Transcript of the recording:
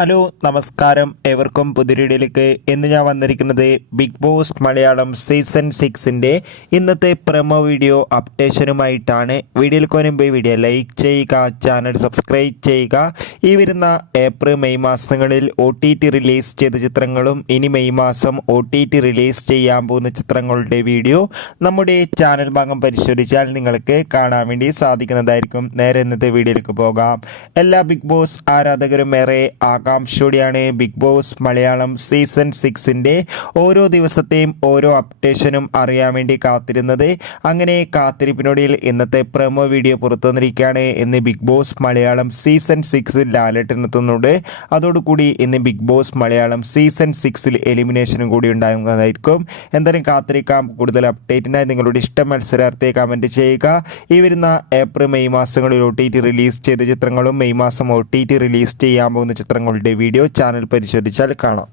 Hello നമസ്കാരം, ഏവർക്കും പുതിയൊരിടയിലേക്ക്. ഇന്ന് ഞാൻ വന്നിരിക്കുന്നത് ബിഗ് ബോസ് മലയാളം സീസൺ 6ൻ്റെ ഇന്നത്തെ പ്രൊമോ വീഡിയോ അപ്ഡേഷനുമായിട്ടാണ്. വീഡിയോയിൽ മുൻപ് വീഡിയോ ലൈക്ക് ചെയ്യുക, ചാനൽ സബ്സ്ക്രൈബ് ചെയ്യുക. ഈ വരുന്ന ഏപ്രിൽ മെയ് മാസങ്ങളിൽ OTT റിലീസ് ചെയ്ത ചിത്രങ്ങളും ഇനി മെയ് മാസം OTT റിലീസ് ചെയ്യാൻ പോകുന്ന ചിത്രങ്ങളുടെ വീഡിയോ നമ്മുടെ ചാനൽ ഭാഗം പരിശോധിച്ചാൽ നിങ്ങൾക്ക് കാണാൻ വേണ്ടി സാധിക്കുന്നതായിരിക്കും. നേരെ ഇന്നത്തെ വീഡിയോയിലേക്ക് പോകാം. എല്ലാ ബിഗ് ബോസ് ആരാധകരും ഏറെ ആകാംക്ഷയോടെയാണ് ബിഗ് ബോസ് മലയാളം സീസൺ 6ൻ്റെ ഓരോ ദിവസത്തെയും ഓരോ അപ്ഡേഷനും അറിയാൻ വേണ്ടി കാത്തിരുന്നത്. അങ്ങനെ കാത്തിരിപ്പിനൊടിയിൽ ഇന്നത്തെ പ്രൊമോ വീഡിയോ പുറത്തു വന്നിരിക്കുകയാണ്. ഇന്ന് ബിഗ് ബോസ് മലയാളം സീസൺ 6 ലാലേട്ടനെത്തുന്നുണ്ട്. അതോടുകൂടി ഇന്ന് ബിഗ് ബോസ് മലയാളം സീസൺ 6 എലിമിനേഷനും കൂടി ഉണ്ടാകുന്നതായിരിക്കും. എന്തായാലും കാത്തിരിക്കാം. കൂടുതൽ അപ്ഡേറ്റിനായി നിങ്ങളുടെ ഇഷ്ട മത്സരാർത്ഥിയെ കമൻറ്റ് ചെയ്യുക. ഈ വരുന്ന ഏപ്രിൽ മെയ് മാസങ്ങളിൽ OTT റിലീസ് ചെയ്ത ചിത്രങ്ങളും മെയ് മാസം OTT റിലീസ് ചെയ്യാൻ പോകുന്ന ചിത്രങ്ങളുടെ വീഡിയോ ചാനൽ പരിശോധിച്ചാൽ കാണാം.